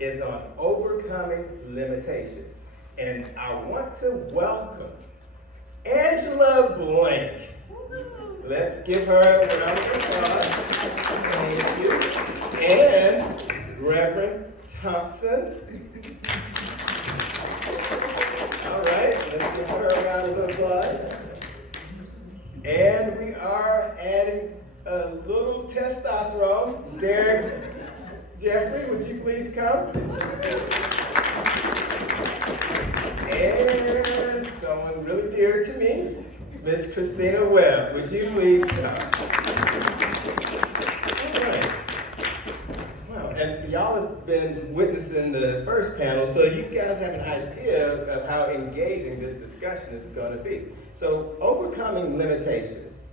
is on overcoming limitations. And I want to welcome Angela Blank. Let's give her a round of applause. Thank you. And Reverend Thompson. All right, let's give her a round of applause. And we are adding a little testosterone. Derek Jeffrey, would you please come? And someone really dear to me, Miss Christina Webb, would you please come? All right. Wow, and y'all have been witnessing the first panel, so you guys have an idea of how engaging this discussion is going to be. So, overcoming limitations.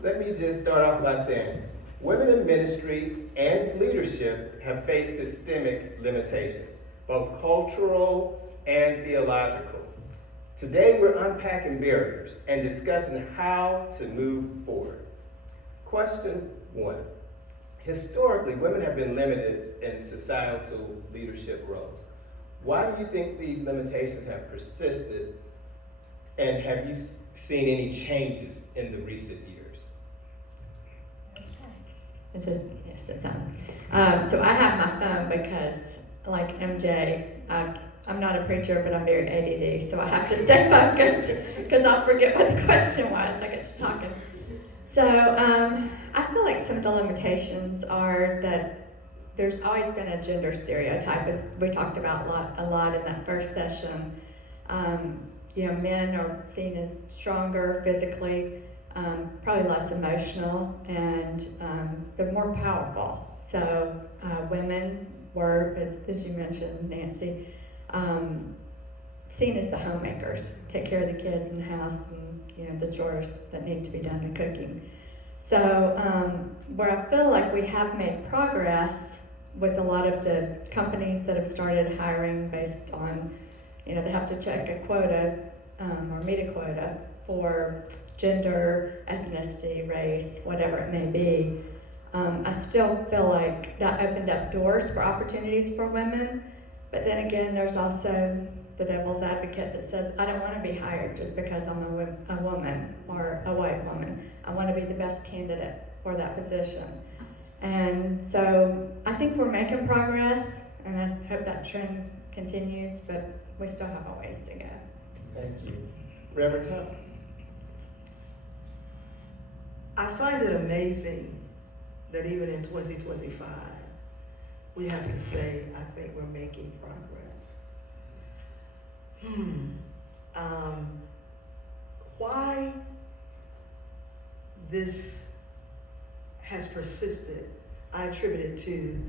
Let me just start off by saying, women in ministry and leadership have faced systemic limitations, both cultural and theological. Today, we're unpacking barriers and discussing how to move forward. Question 1. Historically, women have been limited in societal leadership roles. Why do you think these limitations have persisted, and have you seen any changes in the recent years? Yes, it's on. So I have my phone because, like MJ, I'm not a preacher, but I'm very ADD, so I have to stay focused because I'll forget what the question was. I get to talking. So I feel like some of the limitations are that there's always been a gender stereotype, as we talked about a lot in that first session. Men are seen as stronger physically, probably less emotional, and but more powerful. So women were, as you mentioned, Nancy, seen as the homemakers, take care of the kids in the house and the chores that need to be done, the cooking. So where I feel like we have made progress with a lot of the companies that have started hiring based on, they have to check a quota or meet a quota for gender, ethnicity, race, whatever it may be. I still feel like that opened up doors for opportunities for women, but then again, there's also the devil's advocate that says, I don't want to be hired just because I'm a woman or a white woman. I want to be the best candidate for that position. And so I think we're making progress, and I hope that trend continues, but we still have a ways to go. Thank you. Reverend Thompson. I find it amazing that even in 2025, we have to say, I think we're making progress. Why this has persisted, I attribute it to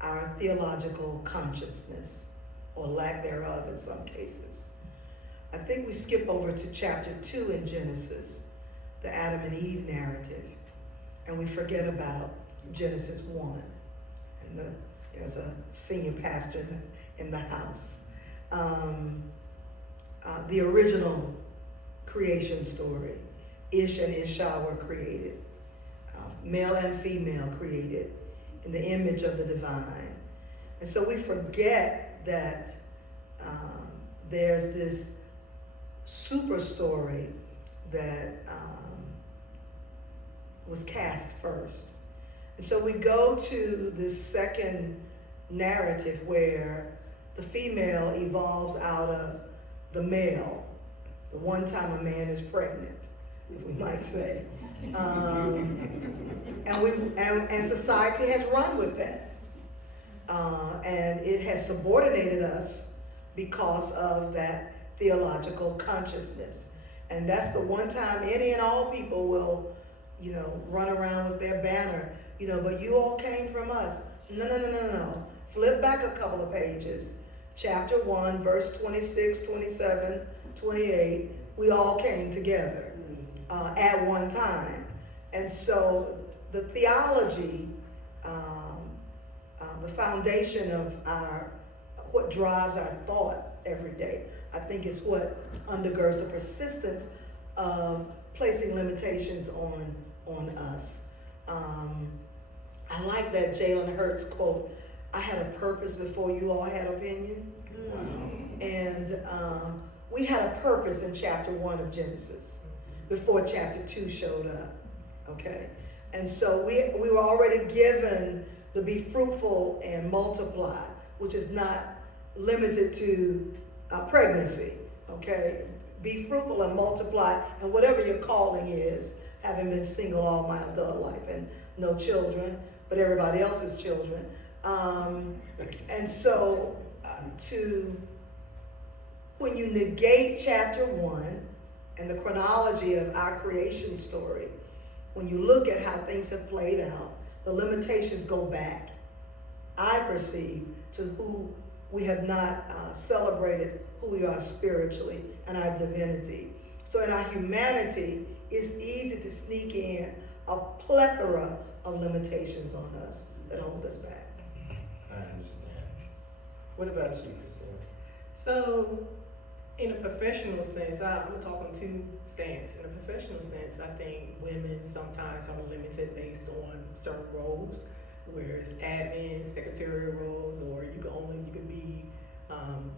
our theological consciousness, or lack thereof in some cases. I think we skip over to chapter 2 in Genesis, the Adam and Eve narrative, and we forget about Genesis 1. And there's a senior pastor in the house. The original creation story, Ish and Isha were created, male and female created in the image of the divine. And so we forget that there's this super story that was cast first. And so we go to this second narrative where the female evolves out of the male, the one time a man is pregnant, if we might say. And society has run with that. And it has subordinated us because of that theological consciousness. And that's the one time any and all people will, run around with their banner, but you all came from us. No. Flip back a couple of pages. Chapter 1, verse 26, 27, 28, we all came together at one time. And so the theology, the foundation of what drives our thought every day, I think is what undergirds the persistence of placing limitations on us. I like that Jalen Hurts quote, I had a purpose before you all had opinion. And we had a purpose in chapter 1 of Genesis before chapter 2 showed up, okay? And so we were already given to be fruitful and multiply, which is not limited to pregnancy, okay? Be fruitful and multiply, and whatever your calling is, having been single all my adult life and no children, but everybody else's children. And so when you negate chapter 1 and the chronology of our creation story, when you look at how things have played out, the limitations go back, I perceive, to who we have not celebrated who we are spiritually and our divinity. So in our humanity, it's easy to sneak in a plethora of limitations on us that hold us back. I understand. What about you, Christina? So, in a professional sense, I'm talking two stance. In a professional sense, I think women sometimes are limited based on certain roles, whereas admin, secretarial roles, or you could be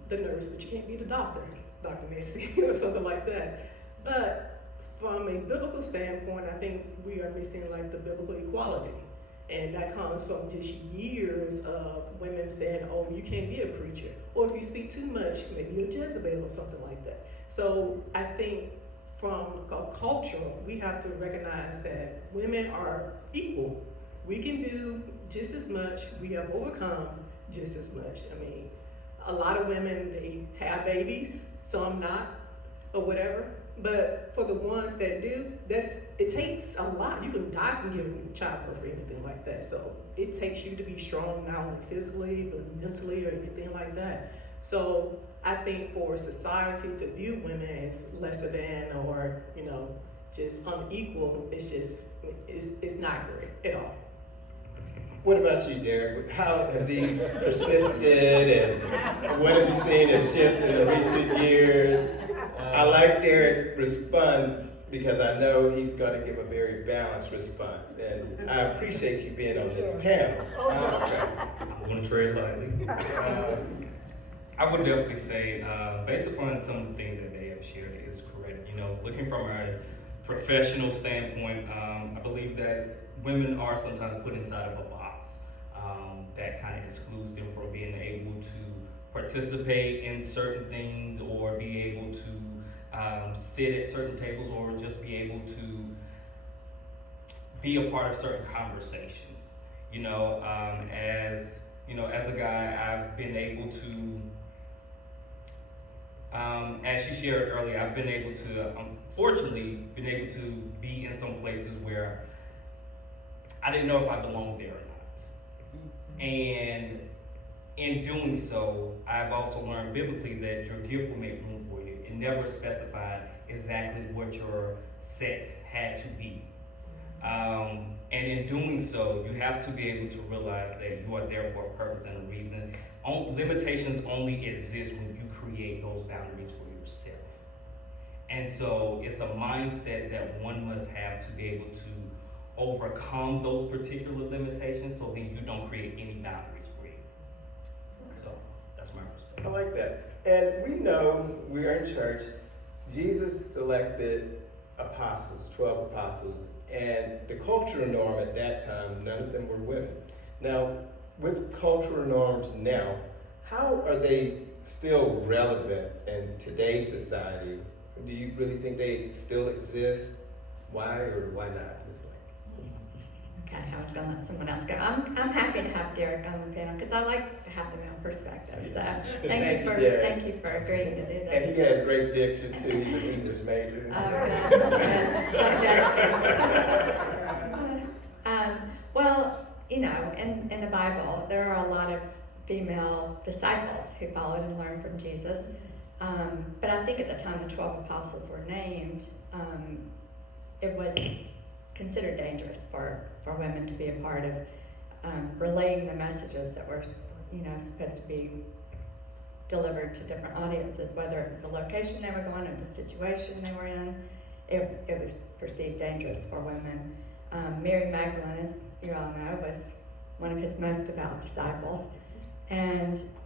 the nurse, but you can't be the doctor, Dr. Nancy, or something like that. But from a biblical standpoint, I think we are missing like the biblical equality. And that comes from just years of women saying, oh, you can't be a preacher. Or if you speak too much, maybe you're Jezebel or something like that. So I think from a culture, we have to recognize that women are equal. We can do just as much. We have overcome just as much. I mean, a lot of women, they have babies, some not, or whatever. But for the ones that do, it takes a lot. You can die from giving childbirth or anything like that. So it takes you to be strong, not only physically, but mentally or anything like that. So I think for society to view women as lesser than or, just unequal, it's not great at all. What about you, Derek? How have these persisted, and what have you seen as shifts in the recent years? I like Derek's response because I know he's going to give a very balanced response, and I appreciate you being on this panel. I'm going to tread lightly. I would definitely say, based upon some of the things that they have shared, is correct. Looking from a professional standpoint, I believe that women are sometimes put inside of a box that kind of excludes them from being able to participate in certain things or be able to sit at certain tables or just be able to be a part of certain conversations. As a guy, I've been able to, as she shared earlier, I've been able to, unfortunately, been able to be in some places where I didn't know if I belonged there or not. And in doing so, I've also learned biblically that your gift will make room for you. It never specified exactly what your sex had to be. And in doing so, you have to be able to realize that you are there for a purpose and a reason. Limitations only exist when you create those boundaries for yourself. And so it's a mindset that one must have to be able to overcome those particular limitations so then you don't create any boundaries for you. So that's my perspective. I like that. And we know, we are in church, Jesus selected apostles, 12 apostles, and the cultural norm at that time, none of them were women. Now, with cultural norms now, how are they still relevant in today's society? Do you really think they still exist? Why or why not this way? Okay, I was gonna let someone else go. I'm happy to have Derek on the panel because I like to have the male perspective. So thank you for agreeing to do this. And he has great diction too. He's an English major. Well, in the Bible, there are a lot of female disciples who followed and learned from Jesus. But I think at the time the 12 apostles were named, it was considered dangerous for women to be a part of relaying the messages that were, supposed to be delivered to different audiences, whether it was the location they were going or the situation they were in. It was perceived dangerous for women. Mary Magdalene, as you all know, was one of his most devout disciples.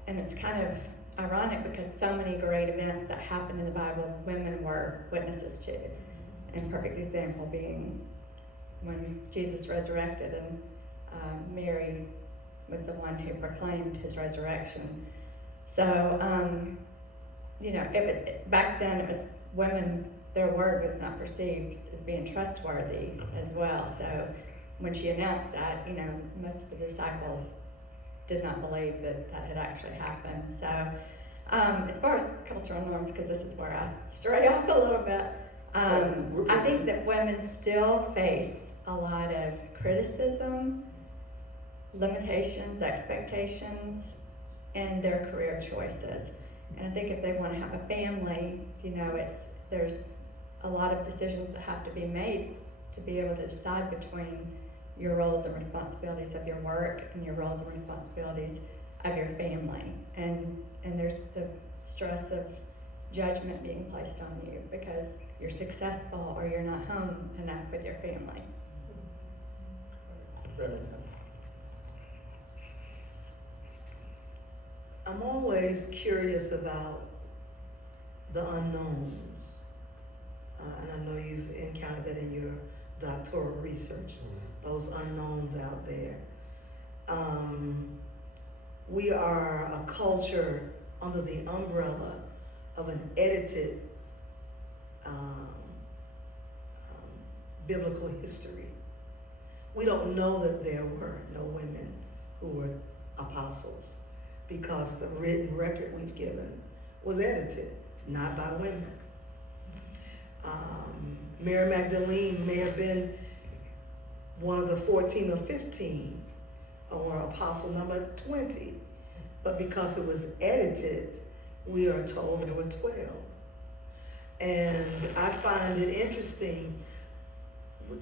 and it's kind of ironic because so many great events that happen in the Bible, women were witnesses to. And perfect example being when Jesus resurrected, and Mary was the one who proclaimed his resurrection. So, back then it was women, their word was not perceived as being trustworthy as well. So when she announced that, most of the disciples did not believe that that had actually happened. So as far as cultural norms, because this is where I stray off a little bit, I think that women still face a lot of criticism, limitations, expectations, in their career choices. And I think if they want to have a family, there's a lot of decisions that have to be made to be able to decide between your roles and responsibilities of your work and your roles and responsibilities of your family. And there's the stress of judgment being placed on you because you're successful or you're not home enough with your family. I'm always curious about the unknowns. And I know you've encountered that in your doctoral research, those unknowns out there. We are a culture under the umbrella of an edited biblical history. We don't know that there were no women who were apostles because the written record we've given was edited, not by women. Mary Magdalene may have been one of the 14 or 15, or apostle number 20, but because it was edited, we are told there were 12. And I find it interesting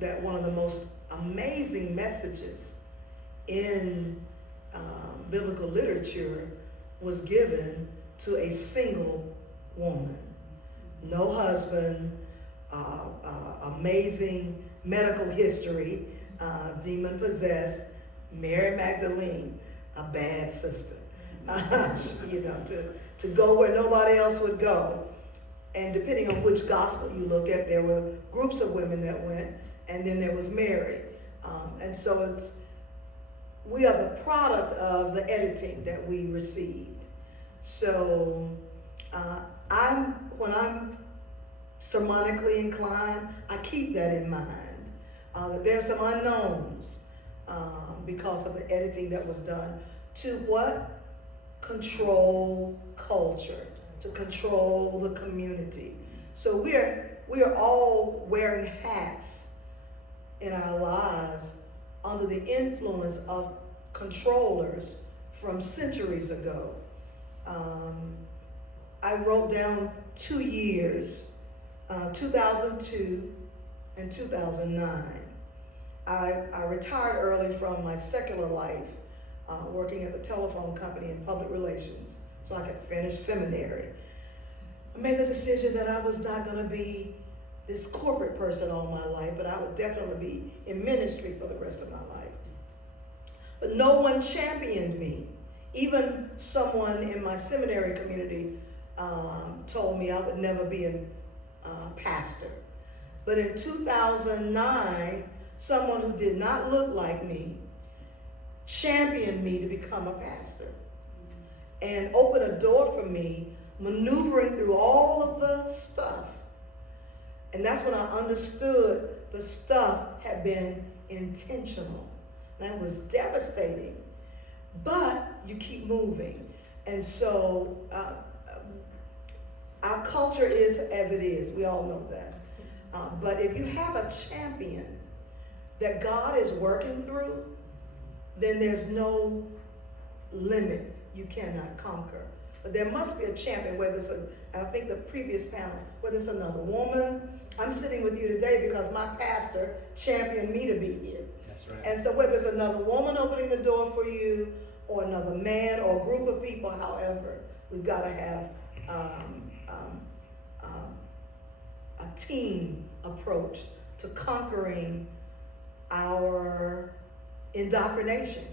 that one of the most amazing messages in biblical literature was given to a single woman. No husband, amazing medical history, demon possessed, Mary Magdalene, a bad sister. To go where nobody else would go. And depending on which gospel you look at, there were groups of women that went, and then there was Mary. And so we are the product of the editing that we received. So when I'm sermonically inclined, I keep that in mind. That there's some unknowns because of the editing that was done to what? Control culture, to control the community. So we are all wearing hats in our lives under the influence of controllers from centuries ago. I wrote down 2 years, 2002 and 2009. I retired early from my secular life, working at the telephone company in public relations, so I could finish seminary. I made the decision that I was not going to be this corporate person all my life, but I would definitely be in ministry for the rest of my life. But no one championed me. Even someone in my seminary community told me I would never be a pastor. But in 2009, someone who did not look like me championed me to become a pastor and opened a door for me, maneuvering through all of the stuff. And that's when I understood the stuff had been intentional. That was devastating, but you keep moving. And so our culture is as it is. We all know that. But if you have a champion that God is working through, then there's no limit you cannot conquer. But there must be a champion, whether it's I think the previous panel, whether it's another woman. I'm sitting with you today because my pastor championed me to be here. That's right. And so whether it's another woman opening the door for you, or another man, or a group of people, however, we've got to have a team approach to conquering our indoctrination,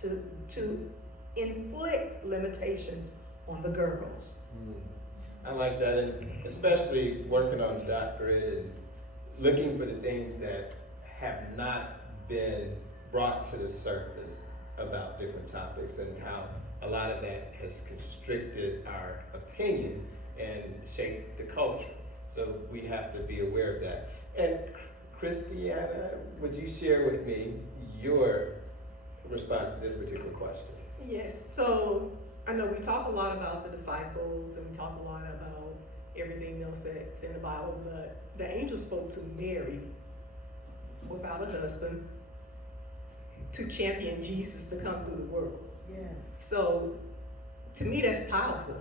to inflict limitations on the girls. I like that, and especially working on the doctorate and looking for the things that have not been brought to the surface about different topics and how a lot of that has constricted our opinion and shaped the culture. So we have to be aware of that. And Christiana, would you share with me your response to this particular question? Yes, so I know we talk a lot about the disciples and we talk a lot about everything else that's in the Bible, but the angel spoke to Mary without a husband to champion Jesus to come through the world. Yes. So to me, that's powerful.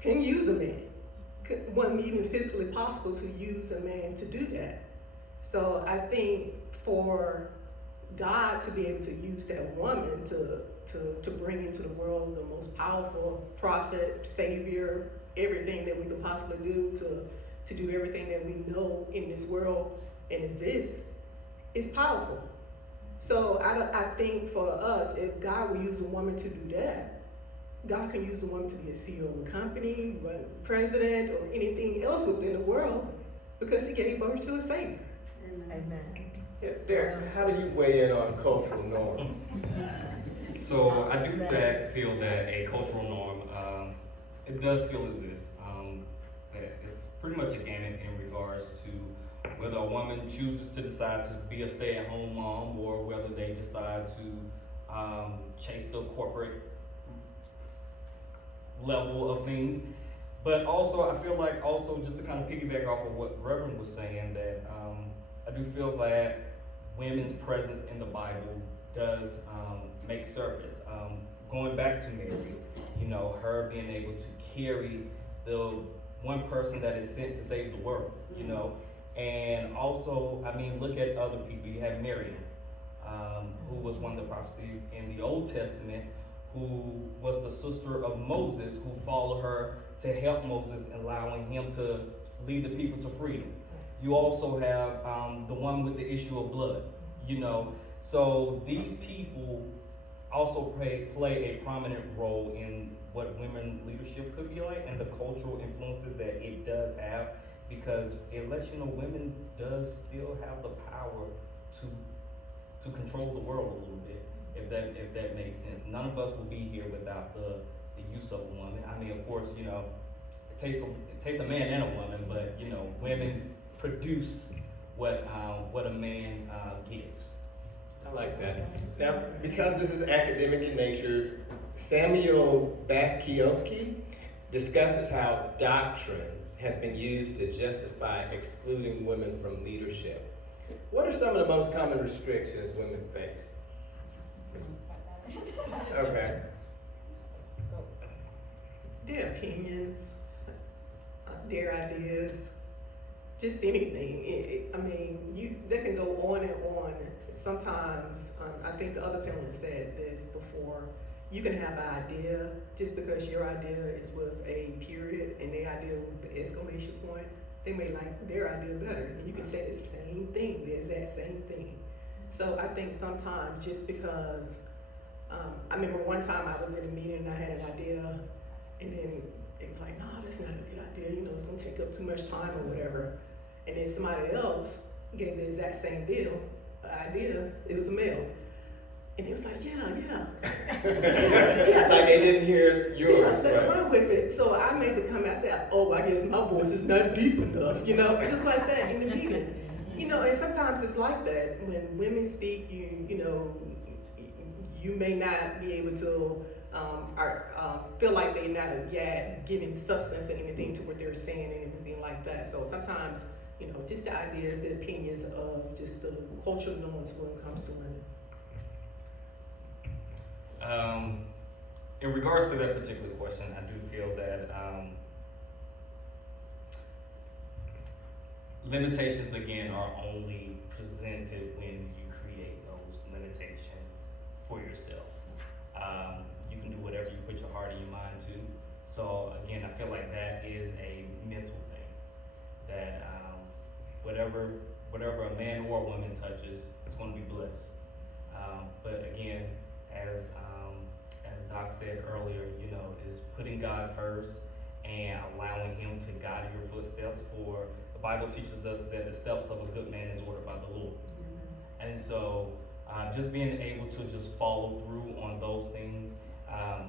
Can use a man. Wasn't even physically possible to use a man to do that. So I think for God to be able to use that woman to bring into the world the most powerful prophet, savior, everything that we could possibly do to do everything that we know in this world and exists, is powerful. So I think for us, if God will use a woman to do that, God can use a woman to be a CEO of a company, run president, or anything else within the world, because he gave birth to a savior. Amen. Yeah, Derek, how do you weigh in on cultural norms? So I do feel that a cultural norm, it does still exist. That it's pretty much a gamut in regards to whether a woman chooses to decide to be a stay-at-home mom or whether they decide to chase the corporate level of things. But also, I feel like also just to kind of piggyback off of what Reverend was saying, that I do feel that women's presence in the Bible does make surface. Going back to Mary, you know, her being able to carry the one person that is sent to save the world, you know. And also, I mean, look at other people. You have Miriam, who was one of the prophecies in the Old Testament, who was the sister of Moses, who followed her to help Moses, allowing him to lead the people to freedom. You also have the one with the issue of blood, you know. So these people also play a prominent role in what women leadership could be like and the cultural influences that it does have, because it lets you know women does still have the power to control the world a little bit, if that makes sense. None of us will be here without the use of a woman. I mean, of course, you know, it takes a man and a woman, but you know, women produce what a man gives. I like that. Now, because this is academic in nature, Samuel Bakioki discusses how doctrine has been used to justify excluding women from leadership. What are some of the most common restrictions women face? Okay. Their opinions, their ideas, just anything. I mean, they can go on and on. Sometimes, I think the other panelists said this before, you can have an idea just because your idea is with a period and their idea with the exclamation point. They may like their idea better. And you can say the same thing, the exact same thing. So I think sometimes just because, I remember one time I was in a meeting and I had an idea, and then it was like, no, that's not a good idea. You know, it's gonna take up too much time or whatever. And then somebody else gave the exact same idea. It was a male. And it was like, yeah. Like they didn't hear yours. Yeah, let's right? run with it. So I made the comment, I said, oh, I guess my voice is not deep enough, you know, just like that in the meeting. You know, and sometimes it's like that. When women speak, you know, you may not be able to feel like they're not giving substance and anything to what they're saying and everything like that. So sometimes, you know, just the ideas, the opinions of just the cultural norms when it comes to women. In regards to that particular question, I do feel that limitations again are only presented when you create those limitations for yourself. You can do whatever you put your heart and your mind to. So again, I feel like that is a mental thing. That whatever a man or a woman touches, it's going to be blessed. But again, as Doc said earlier, you know, is putting God first and allowing Him to guide your footsteps. For the Bible teaches us that the steps of a good man is ordered by the Lord. And so, just being able to just follow through on those things, I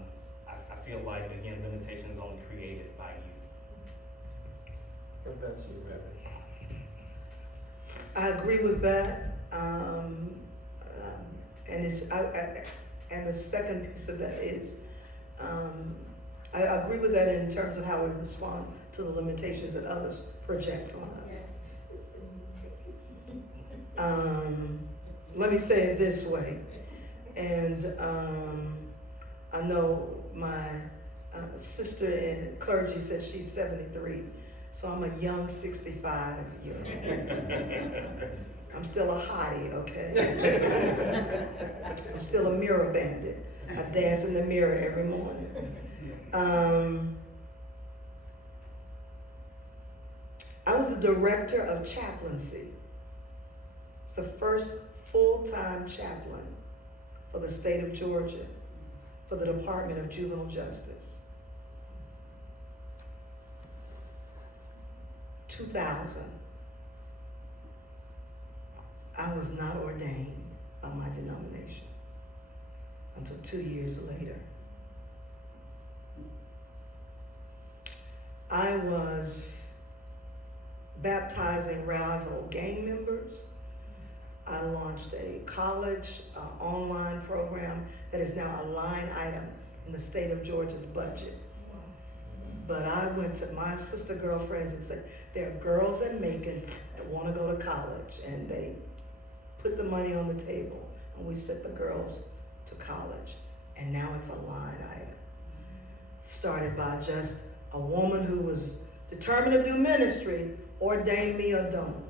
feel like, again, limitations only created by you. What about you, Reverend? I agree with that. And and the second piece of that is, I agree with that in terms of how we respond to the limitations that others project on us. Let me say it this way, and I know my sister in clergy says she's 73, so I'm a young 65-year-old. I'm still a hottie, okay? I'm still a mirror bandit. I dance in the mirror every morning. I was the director of chaplaincy. It's the first full-time chaplain for the state of Georgia, for the Department of Juvenile Justice. 2000. I was not ordained by my denomination until 2 years later. I was baptizing rival gang members. I launched a college online program that is now a line item in the state of Georgia's budget. But I went to my sister girlfriends and said, there are girls in Macon that want to go to college, and they put the money on the table, and we sent the girls to college, and now it's a line item. Started by just a woman who was determined to do ministry, ordain me or don't.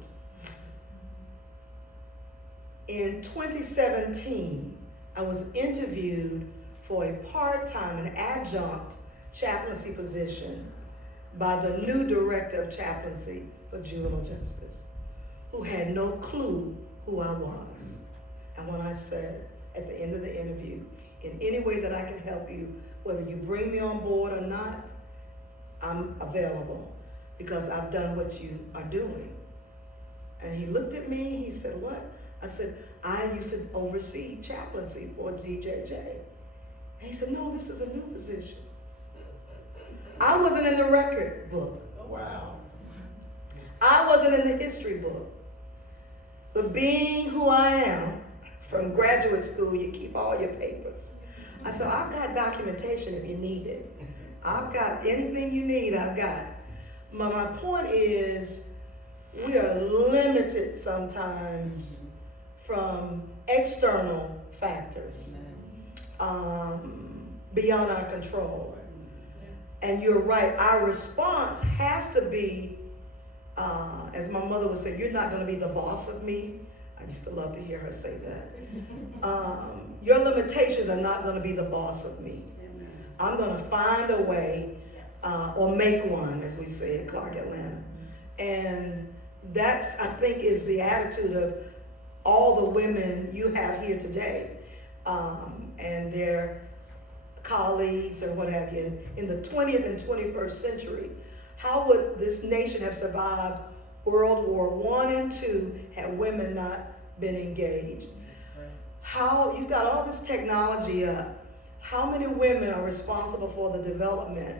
In 2017, I was interviewed for a part-time and adjunct chaplaincy position by the new director of chaplaincy for juvenile justice, who had no clue who I was. And when I said at the end of the interview, in any way that I can help you, whether you bring me on board or not, I'm available because I've done what you are doing. And he looked at me, he said, what? I said, I used to oversee chaplaincy for DJJ. And he said, no, this is a new position. I wasn't in the record book. Wow. I wasn't in the history book. But being who I am, from graduate school, you keep all your papers. I said, I've got documentation if you need it. I've got anything you need, I've got. My point is, we are limited sometimes from external factors beyond our control. And you're right, our response has to be, as my mother would say, you're not going to be the boss of me. I used to love to hear her say that. Your limitations are not going to be the boss of me. I'm going to find a way, or make one, as we say at Clark Atlanta. And that's, I think, is the attitude of all the women you have here today, and their colleagues and what have you. In the 20th and 21st century, how would this nation have survived World War I and II had women not been engaged? How, you've got all this technology up. How many women are responsible for the development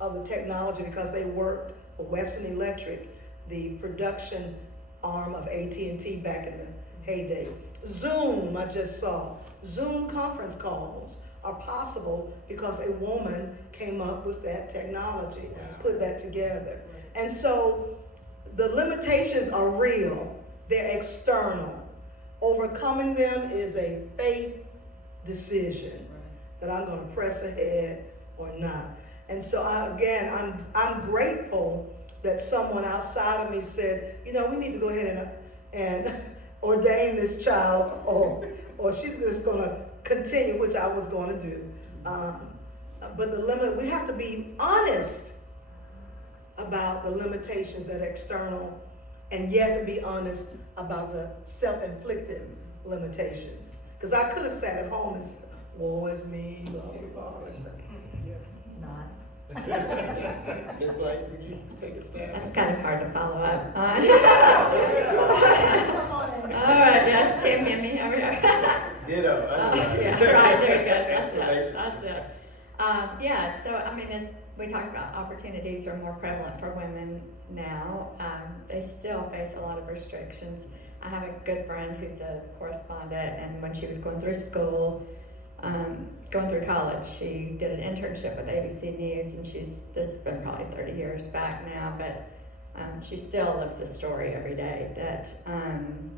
of the technology because they worked for Western Electric, the production arm of AT&T back in the heyday? Zoom, I just saw. Zoom conference calls are possible because a woman came up with that technology, put that together. And so the limitations are real, they're external. Overcoming them is a faith decision that I'm going to press ahead or not. And so I'm grateful that someone outside of me said, you know, we need to go ahead and ordain this child, or she's just going to continue, which I was going to do. But the limit, we have to be honest about the limitations that are external, and yes, be honest about the self-inflicted limitations. Because I could have sat at home and woe is me, blah, blah, blah, all that stuff. Not. Ms. Blank, would you take a stab? That's kind of hard to follow up on. All right, yeah, champion me over here. Ditto. Yeah, right, there you go, that's Explanation. it, that's it. Yeah, so I mean, as we talked about, opportunities are more prevalent for women now. They still face a lot of restrictions. I have a good friend who's a correspondent, and when she was going through school, going through college, she did an internship with ABC News, and this has been probably 30 years back now, but she still lives the story every day that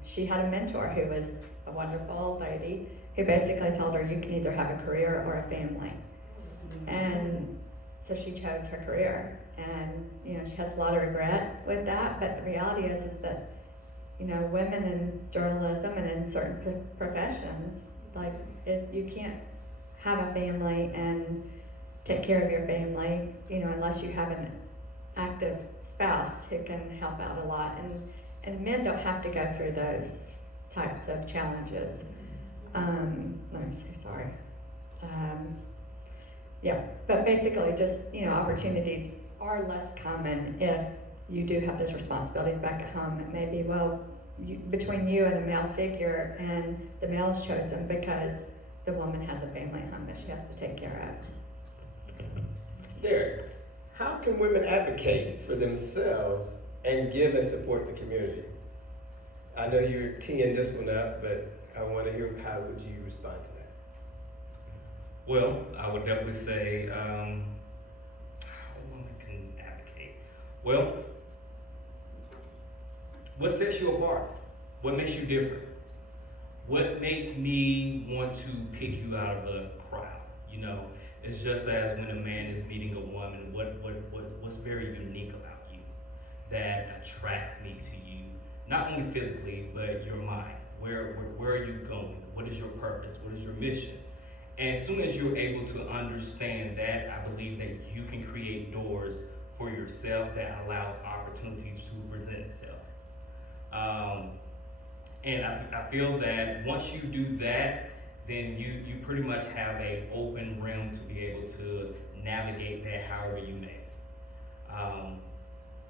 she had a mentor who was a wonderful lady who basically told her, you can either have a career or a family. And so she chose her career, and you know, she has a lot of regret with that, but the reality is that, you know, women in journalism and in certain professions, like, you can't have a family and take care of your family, you know, unless you have an active spouse who can help out a lot. And men don't have to go through those types of challenges. Let me see, sorry. Yeah, but basically just, you know, opportunities are less common if you do have those responsibilities back at home. It may be, well, between you and a male figure, and the male is chosen because the woman has a family at home that she has to take care of. Derek, how can women advocate for themselves and give and support the community? I know you're teeing this one up, but I want to hear how would you respond to that? Well, I would definitely say, how women can advocate. Well, what sets you apart? What makes you different? What makes me want to pick you out of the crowd? You know, it's just as when a man is meeting a woman, what's very unique about you that attracts me to you? Not only physically, but your mind. Where are you going? What is your purpose? What is your mission? And as soon as you're able to understand that, I believe that you can create doors for yourself that allows opportunities to present itself. And I feel that once you do that, then you pretty much have an open realm to be able to navigate that however you may.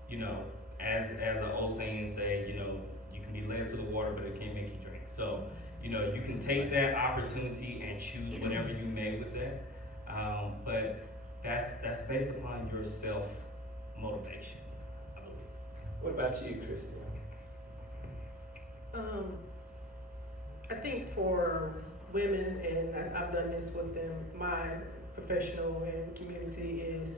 You know, as an old saying say, you know, you can be led to the water, but it can't make you drink. So, you know, you can take that opportunity and choose whatever you may with that. But that's based upon your self motivation, I believe. What about you, Christy? I think for women, and I've done this with them, my professional and community is,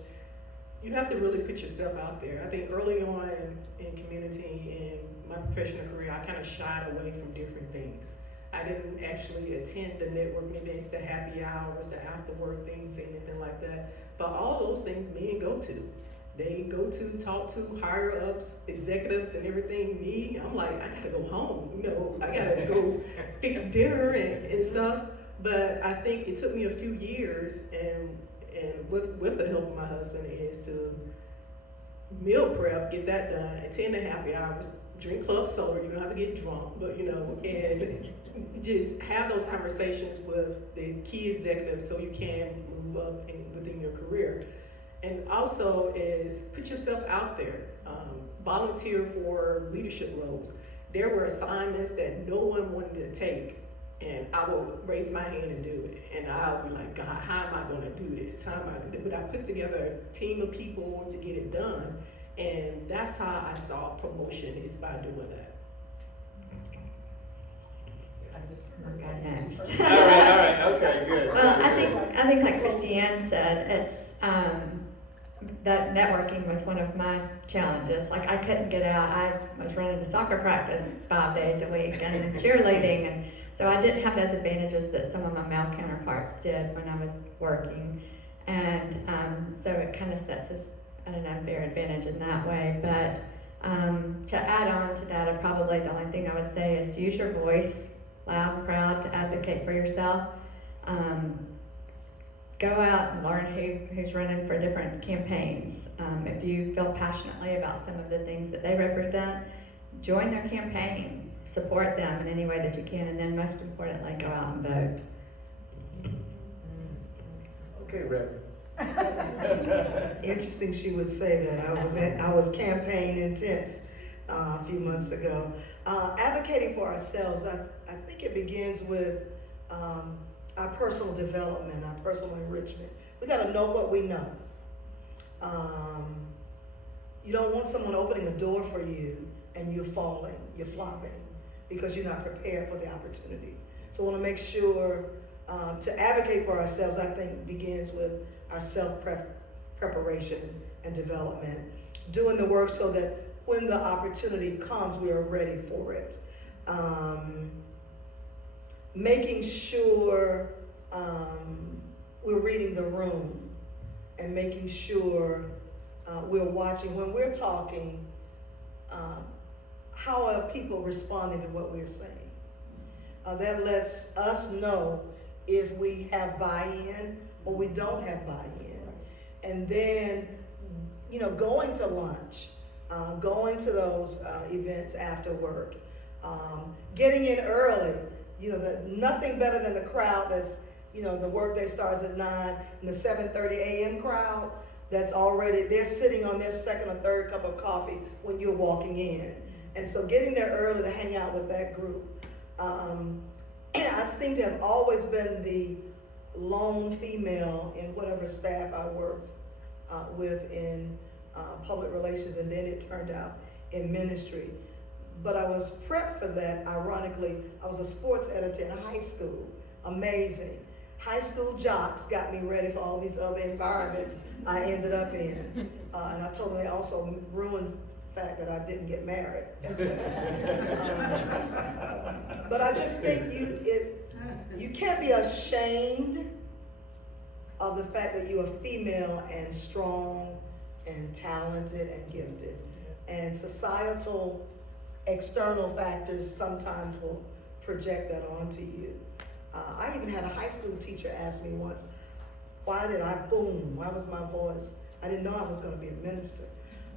you have to really put yourself out there. I think early on in community, in my professional career, I kind of shied away from different things. I didn't actually attend the networking events, the happy hours, the after work things, anything like that. But all those things men go to. They go to talk to higher ups, executives and everything. Me, I'm like, I gotta go home, you know, I gotta go fix dinner and stuff. But I think it took me a few years, and with the help of my husband, is to meal prep, get that done, attend the happy hours, drink club soda, you don't have to get drunk, but you know, and just have those conversations with the key executives so you can move up within your career. And also is put yourself out there, volunteer for leadership roles. There were assignments that no one wanted to take, and I will raise my hand and do it. And I'll be like, God, how am I gonna do this? How am I gonna do it? But I put together a team of people to get it done. And that's how I saw promotion, is by doing that. Okay, next. All right, okay, good. Well, I think like Christiane said, it's, that networking was one of my challenges. Like, I couldn't get out. I was running a soccer practice 5 days a week and cheerleading, and so I didn't have those advantages that some of my male counterparts did when I was working. And so it kind of sets us at an unfair advantage in that way. But to add on to that, probably the only thing I would say is use your voice loud and proud to advocate for yourself. Go out and learn who's running for different campaigns. If you feel passionately about some of the things that they represent, join their campaign, support them in any way that you can, and then most importantly, go out and vote. Okay, Reverend. Interesting she would say that. I was campaign intense a few months ago. Advocating for ourselves, I think it begins with our personal development, our personal enrichment. We got to know what we know. You don't want someone opening a door for you and you're falling, you're flopping, because you're not prepared for the opportunity. So I want to make sure to advocate for ourselves, I think, begins with our self-preparation and development. Doing the work so that when the opportunity comes, we are ready for it. Making sure we're reading the room and making sure we're watching when we're talking, how are people responding to what we're saying? That lets us know if we have buy-in or we don't have buy-in. And then, going to lunch, going to those events after work, getting in early, nothing better than the crowd that's, the workday starts at 9 and the 7:30 a.m. crowd that's already, they're sitting on their second or third cup of coffee when you're walking in. And so getting there early to hang out with that group. I seem to have always been the lone female in whatever staff I worked with in public relations, and then it turned out in ministry. But I was prepped for that, ironically. I was a sports editor in high school. Amazing. High school jocks got me ready for all these other environments I ended up in. And I told them they also ruined the fact that I didn't get married as well. But I just think you can't be ashamed of the fact that you're female and strong and talented and gifted. And societal external factors sometimes will project that onto you. I even had a high school teacher ask me once, why did I boom? Why was my voice? I didn't know I was going to be a minister.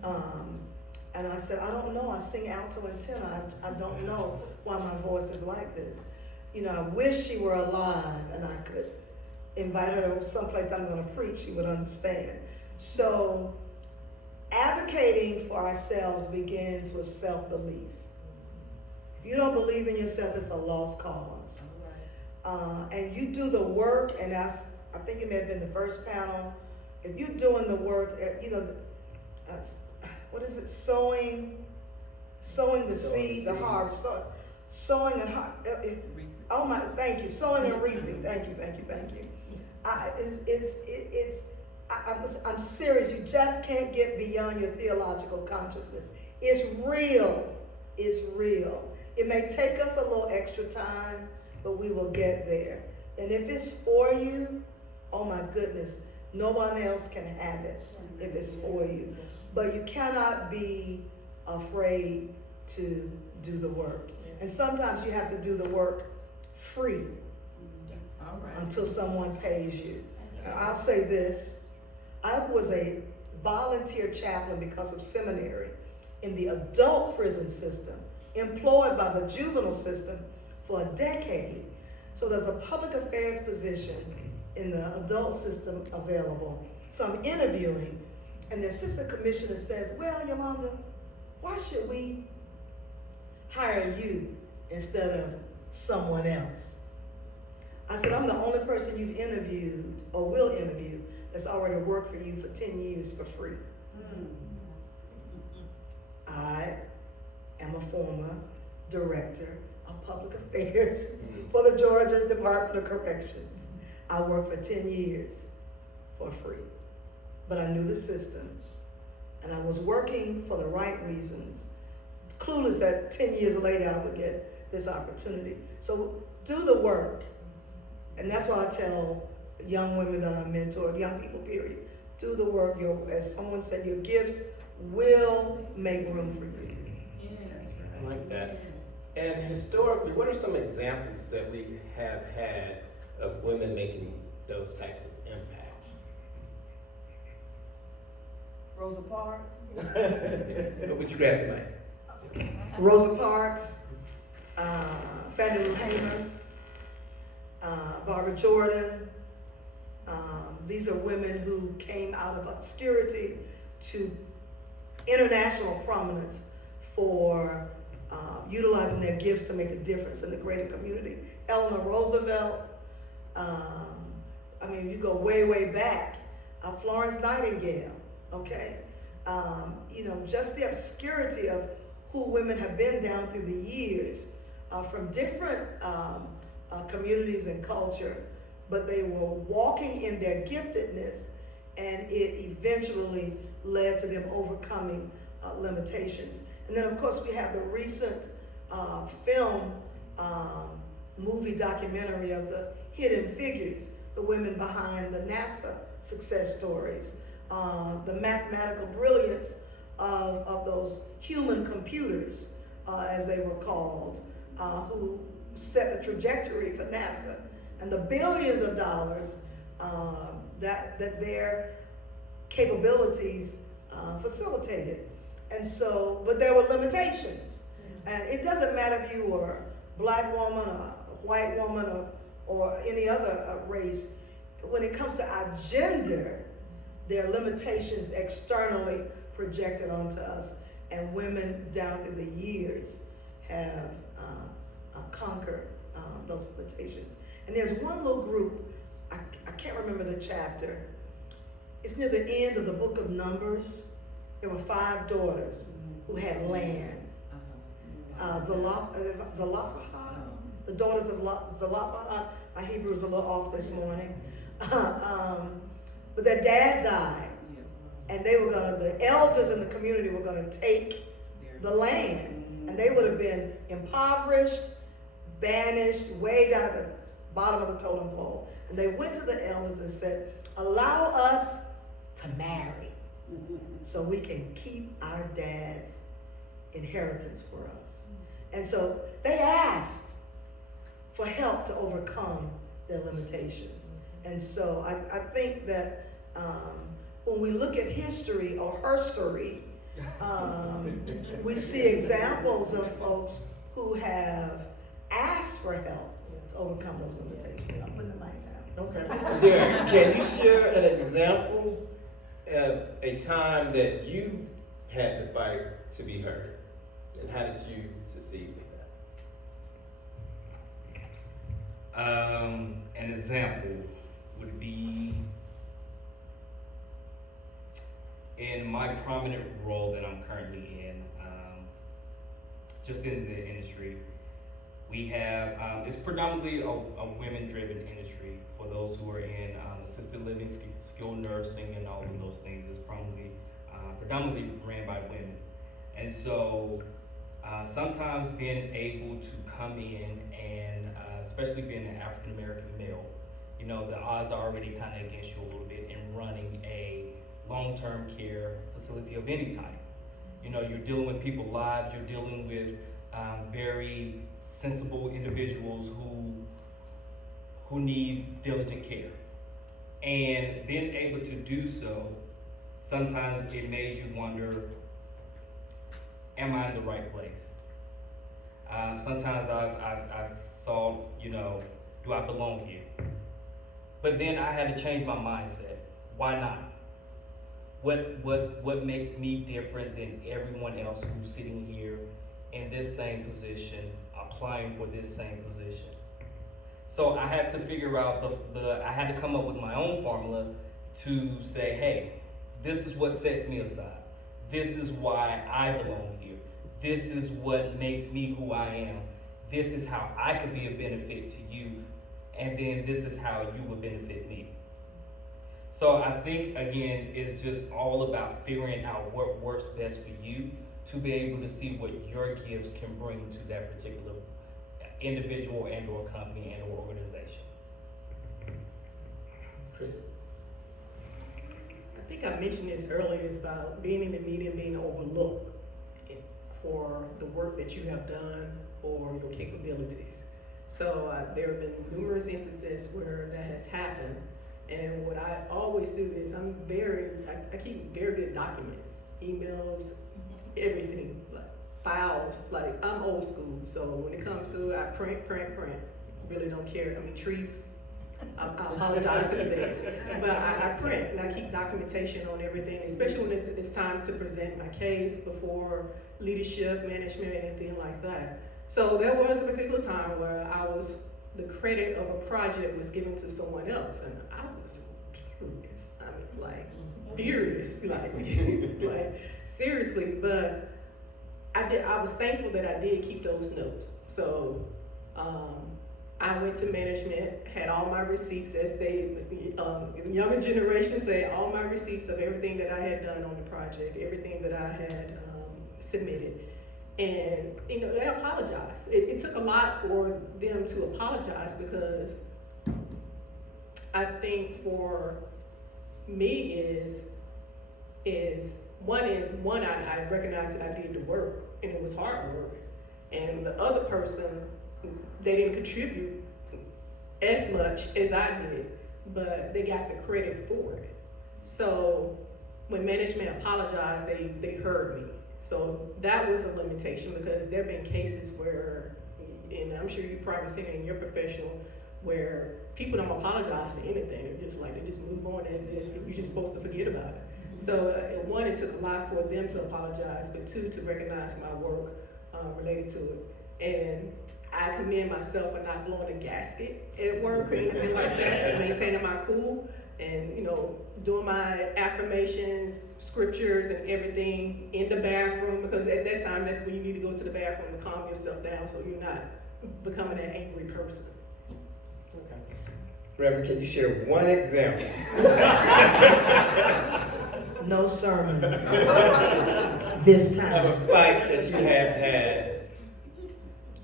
And I said, I don't know. I sing alto and tenor. I don't know why my voice is like this. I wish she were alive and I could invite her to someplace I'm going to preach. She would understand. So advocating for ourselves begins with self-belief. If you don't believe in yourself, it's a lost cause. And you do the work, and I think it may have been the first panel. If you're doing the work, what is it? Sowing the seed, the harvest. Sowing and harvest. Oh my, thank you. Sowing and reaping. Thank you. I'm serious. You just can't get beyond your theological consciousness. It's real. It's real. It may take us a little extra time, but we will get there. And if it's for you, oh my goodness, no one else can have it if it's for you. But you cannot be afraid to do the work. And sometimes you have to do the work free until someone pays you. I'll say this. I was a volunteer chaplain because of seminary in the adult prison system, employed by the juvenile system for a decade. So there's a public affairs position in the adult system available. So I'm interviewing, and the assistant commissioner says, well, Yolanda, why should we hire you instead of someone else? I said, I'm the only person you've interviewed or will interview that's already worked for you for 10 years for free. I am a former director of public affairs for the Georgia Department of Corrections. I worked for 10 years for free, but I knew the system, and I was working for the right reasons, clueless that 10 years later I would get this opportunity. So do the work, and that's what I tell young women that I mentor, young people period, do the work. As someone said, your gifts will make room for you. I like that. And historically, what are some examples that we have had of women making those types of impact? Rosa Parks. What would you grab the mic? Rosa Parks, Fannie Lou Hamer, Barbara Jordan, These are women who came out of obscurity to international prominence for utilizing their gifts to make a difference in the greater community. Eleanor Roosevelt, I mean, you go way, way back, Florence Nightingale, okay? You know, just the obscurity of who women have been down through the years from different communities and culture, but they were walking in their giftedness, and it eventually led to them overcoming limitations. And then, of course, we have the recent film, movie documentary of the hidden figures, the women behind the NASA success stories, the mathematical brilliance of those human computers, as they were called, who set the trajectory for NASA, and the billions of dollars that their capabilities facilitated. And so, but there were limitations. And it doesn't matter if you were a black woman, a white woman, or any other race. When it comes to our gender, there are limitations externally projected onto us, and women down through the years have conquered those limitations. And there's one little group, I can't remember the chapter, it's near the end of the book of Numbers. There were 5 daughters who had land. Zelophehad, the daughters of Zelophehad. My Hebrew is a little off this morning. But their dad died, and the elders in the community were gonna take the land, and they would have been impoverished, banished, way down at the bottom of the totem pole. And they went to the elders and said, allow us to marry so we can keep our dad's inheritance for us. And so they asked for help to overcome their limitations. And so I think that when we look at history or herstory, we see examples of folks who have asked for help to overcome those limitations. I'm putting the mic down. Okay. Derek, can you share an example of a time that you had to fight to be heard? And how did you succeed with that? An example would be in my prominent role that I'm currently in, just in the industry. We have, it's predominantly a women-driven industry. For those who are in assisted living, skilled nursing, and all of those things, it's predominantly ran by women. And so sometimes being able to come in and, especially being an African-American male, you know, the odds are already kind of against you a little bit in running a long-term care facility of any type. You know, you're dealing with people's lives, you're dealing with very sensible individuals who need diligent care. And being able to do so, sometimes it made you wonder, am I in the right place? Sometimes I've thought, you know, do I belong here? But then I had to change my mindset. Why not? What makes me different than everyone else who's sitting here in this same position, applying for this same position? So I had to figure out I had to come up with my own formula to say, hey, this is what sets me aside. This is why I belong here. This is what makes me who I am. This is how I could be a benefit to you. And then this is how you would benefit me. So I think, again, it's just all about figuring out what works best for you to be able to see what your gifts can bring to that particular individual and or company and or organization. Chris? I think I mentioned this earlier, is about being in the media and being overlooked for the work that you have done or your capabilities. So there have been numerous instances where that has happened. And what I always do is I keep very good documents, emails, everything, like files. Like, I'm old school, so when it comes to I print, really don't care. I mean, trees I apologize in advance. But I print and I keep documentation on everything, especially when it's time to present my case before leadership, management, anything like that. So there was a particular time where the credit of a project was given to someone else, and I was furious. I mean, like, furious, like seriously. But I was thankful that I did keep those notes. So I went to management, had all my receipts, as the younger generation say, all my receipts of everything that I had done on the project, everything that I had submitted. And, you know, they apologized. It took a lot for them to apologize, because I think for me I recognized that I did the work, and it was hard work. And the other person, they didn't contribute as much as I did, but they got the credit for it. So when management apologized, they heard me. So that was a limitation, because there have been cases where, and I'm sure you've probably seen it in your professional, where people don't apologize for anything. They just move on as if you're just supposed to forget about it. So one, it took a lot for them to apologize, but two, to recognize my work related to it. And I commend myself for not blowing a gasket at work or anything like that, and maintaining my cool, and, you know, doing my affirmations, scriptures, and everything in the bathroom, because at that time, that's when you need to go to the bathroom to calm yourself down, so you're not becoming an angry person. Okay. Reverend, can you share one example? No sermon this Of time. a fight that you have had.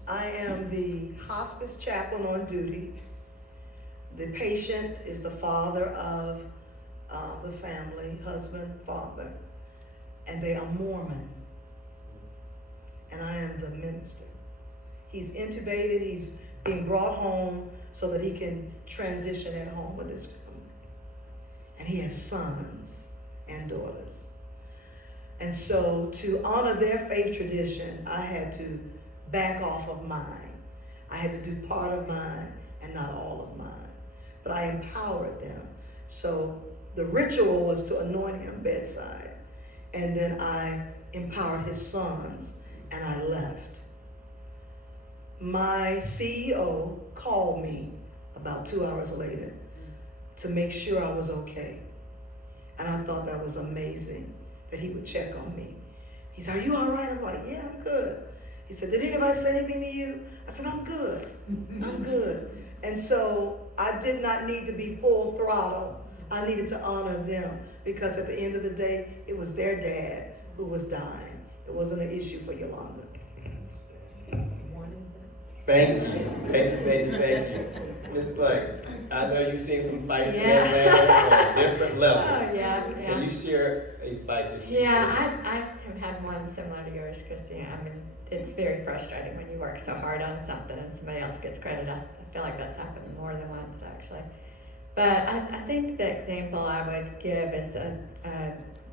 I am the hospice chaplain on duty. The patient is the father of the family, husband, father, and they are Mormon. And I am the minister. He's intubated, he's being brought home so that he can transition at home with his family. And he has sons and daughters. And so to honor their faith tradition, I had to back off of mine. I had to do part of mine and not all of mine. But I empowered them. So the ritual was to anoint him bedside. And then I empowered his sons, and I left. My CEO called me about 2 hours later to make sure I was okay. And I thought that was amazing that he would check on me. He said, "Are you all right?" I was like, "Yeah, I'm good." He said, "Did anybody say anything to you?" I said, "I'm good. I'm good." And so I did not need to be full throttle. I needed to honor them, because at the end of the day, it was their dad who was dying. It wasn't an issue for Yolanda. Thank you. Thank you. Ms. Blake, I know you've seen some fights in Yeah. Atlanta on a different level. Oh, yeah. Can you share a fight that you've Yeah, I have had one similar to yours, Christy. I mean, it's very frustrating when you work so hard on something and somebody else gets credit. I feel like that's happened more than once, actually. But I think the example I would give is an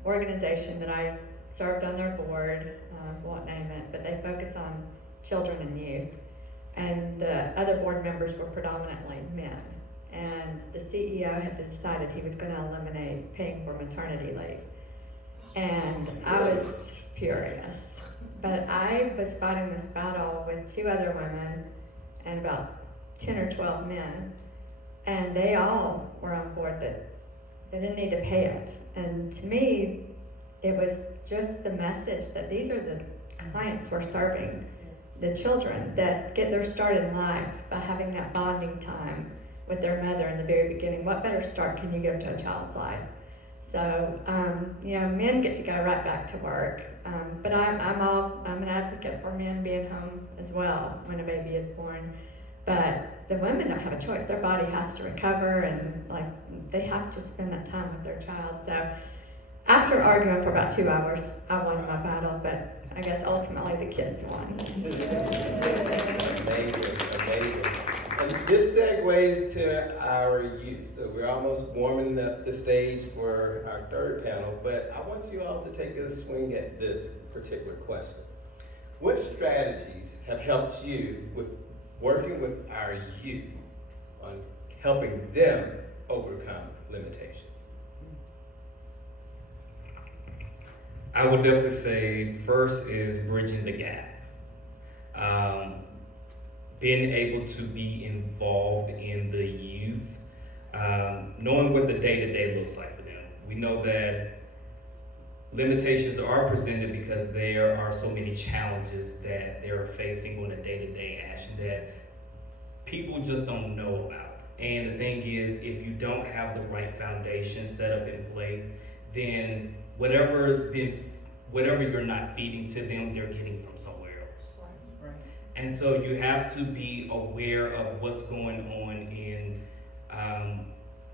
organization that I served on their board, won't name it, but they focus on children and youth. And the other board members were predominantly men. And the CEO had decided he was going to eliminate paying for maternity leave. And I was furious. But I was fighting this battle with 2 other women and about 10 or 12 men. And they all were on board that they didn't need to pay it. And to me, it was just the message that these are the clients we're serving, the children that get their start in life by having that bonding time with their mother in the very beginning. What better start can you give to a child's life? So, men get to go right back to work. But I'm an advocate for men being home as well when a baby is born. But the women don't have a choice. Their body has to recover, and they have to spend that time with their child. So after arguing for about 2 hours, I won my battle, but I guess ultimately the kids won. Amazing. And this segues to our youth. So we're almost warming up the stage for our third panel, but I want you all to take a swing at this particular question. What strategies have helped you with working with our youth on helping them overcome limitations? I would definitely say first is bridging the gap. Being able to be involved in the youth, knowing what the day-to-day looks like for them. We know that limitations are presented because there are so many challenges that they're facing on a day-to-day action that people just don't know about. And the thing is, if you don't have the right foundation set up in place, then whatever you're not feeding to them, they're getting from somewhere else. And so you have to be aware of what's going on in,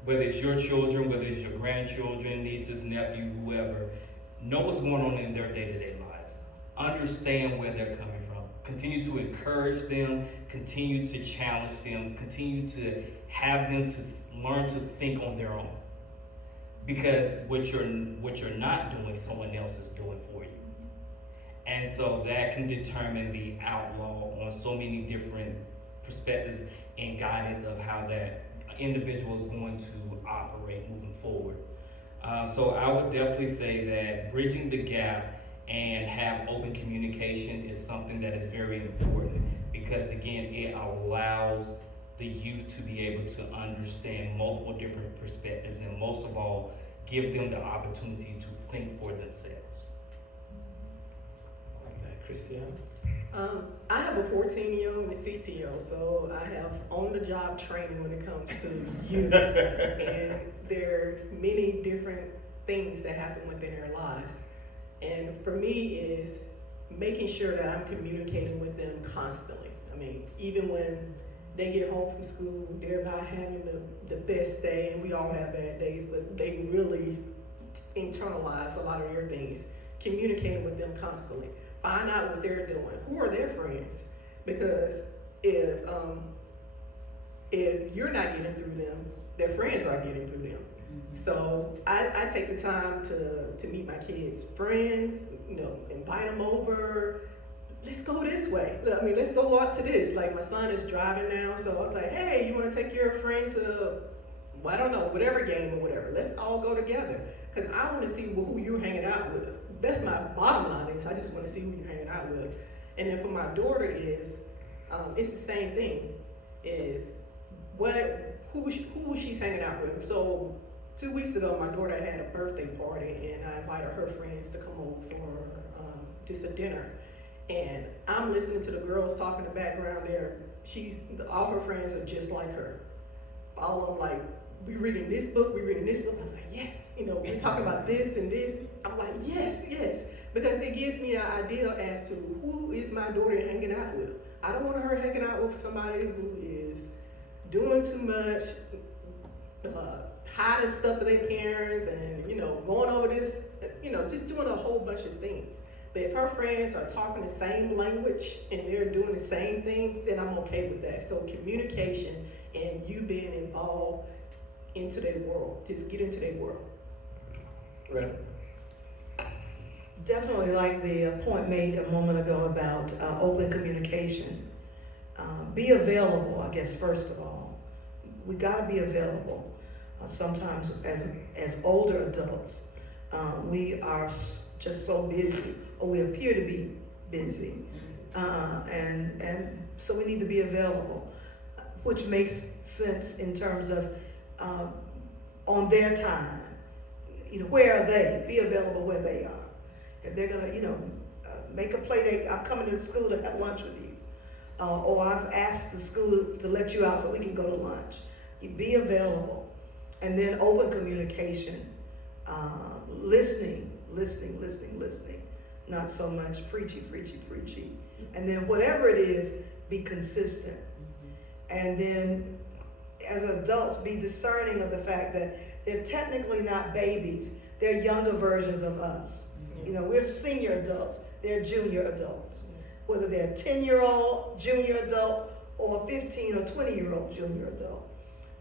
whether it's your children, whether it's your grandchildren, nieces, nephew, whoever. Know what's going on in their day-to-day lives. Understand where they're coming from. Continue to encourage them, continue to challenge them, continue to have them to learn to think on their own. Because what you're not doing, someone else is doing for you. And so that can determine the outlaw on so many different perspectives and guidance of how that individual is going to operate moving forward. So I would definitely say that bridging the gap and have open communication is something that is very important, because again, it allows the youth to be able to understand multiple different perspectives, and most of all, give them the opportunity to think for themselves. Christiane? I have a 14-year-old and a 16-year-old, so I have on-the-job training when it comes to youth. And there are many different things that happen within their lives. And for me is making sure that I'm communicating with them constantly. I mean, even when they get home from school, they're not having the best day, and we all have bad days, but they really internalize a lot of their things. Communicating with them constantly. Find out what they're doing. Who are their friends? Because if you're not getting through them, their friends are getting through them. Mm-hmm. So I take the time to meet my kids' friends, invite them over. Let's go this way. I mean, let's go out to this. Like, my son is driving now, so I was like, hey, you want to take your friend to, well, I don't know, whatever game or whatever. Let's all go together. Because I want to see who you're hanging out with. That's my bottom line is I just want to see who you're hanging out with. And then for my daughter is, it's the same thing, is who she's hanging out with. So 2 weeks ago, my daughter had a birthday party, and I invited her friends to come over for just a dinner. And I'm listening to the girls talk in the background there. All her friends are just like her. All of them like, we reading this book. I was like, yes, we're talking about this and this. I'm like, yes, because it gives me an idea as to who is my daughter hanging out with. I don't want her hanging out with somebody who is doing too much, hiding stuff to their parents, and going over this, just doing a whole bunch of things. But if her friends are talking the same language and they're doing the same things, then I'm okay with that. So communication and you being involved into their world, just get into their world. Right. Definitely like the point made a moment ago about open communication. Be available, I guess, first of all. We gotta be available. Sometimes as older adults, we are just so busy, or we appear to be busy. And so we need to be available, which makes sense in terms of on their time. Where are they? Be available where they are. If they're gonna, make a play date, I'm coming to the school to have lunch with you. Or I've asked the school to let you out so we can go to lunch. You be available. And then open communication, listening. Not so much preachy. And then whatever it is, be consistent. And then as adults, be discerning of the fact that they're technically not babies. They're younger versions of us. We're senior adults. They're junior adults. Whether they're a 10-year-old junior adult or a 15 or 20-year-old junior adult.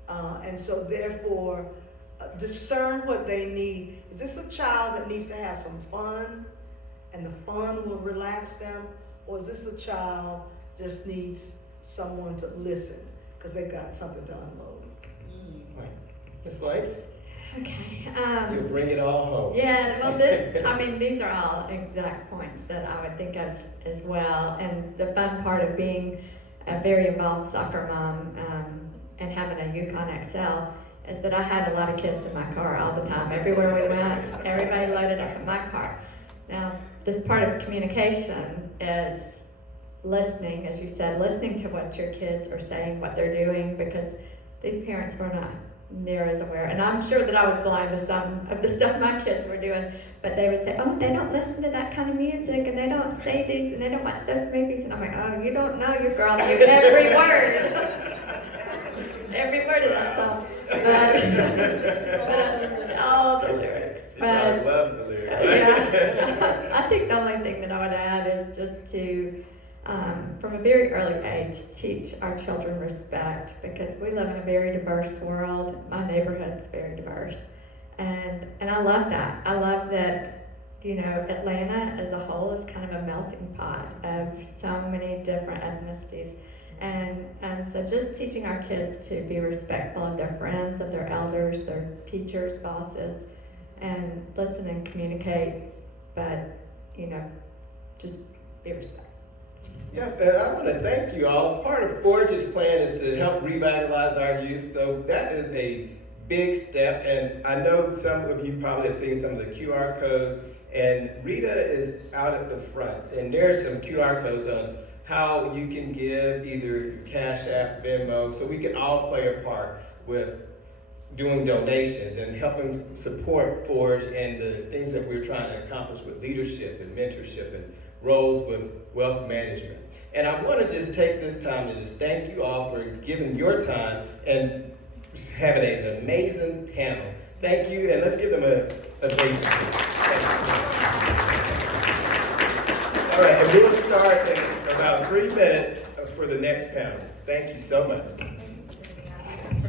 And so therefore, discern what they need. Is this a child that needs to have some fun and the fun will relax them? Or is this a child just needs someone to listen because they've got something to unload? Ms. Blank, Okay. you'll bring it all home. Yeah, well, these are all exact points that I would think of as well. And the fun part of being a very involved soccer mom and having a Yukon XL is that I had a lot of kids in my car all the time. Everywhere we went, everybody loaded up in my car. Now, this part of communication is listening, as you said, listening to what your kids are saying, what they're doing, because these parents were not near as aware. And I'm sure that I was blind to some of the stuff my kids were doing, but they would say, oh, they don't listen to that kind of music, and they don't say these, and they don't watch those movies. And I'm like, oh, you don't know your girl knew every word. Every word of that song. But all the lyrics. She probably loves the lyrics. Yeah. I think the only thing that I would add is just to, from a very early age, teach our children respect, because we live in a very diverse world. My neighborhood's very diverse. And I love that. I love that, you know, Atlanta as a whole is kind of a melting pot of so many different ethnicities. And so just teaching our kids to be respectful of their friends, of their elders, their teachers, bosses, and listen and communicate, but, you know, just be respectful. Yes, and I want to thank you all. Part of Forge's plan is to help revitalize our youth, so that is a big step. And I know some of you probably have seen some of the QR codes, and Rita is out at the front, and there are some QR codes on how you can give either Cash App, Venmo, so we can all play a part with doing donations and helping support Forge and the things that we're trying to accomplish with leadership and mentorship and roles with wealth management. And I want to just take this time to just thank you all for giving your time and having an amazing panel. Thank you, and let's give them a big All right, and we'll start in about 3 minutes for the next panel. Thank you so much.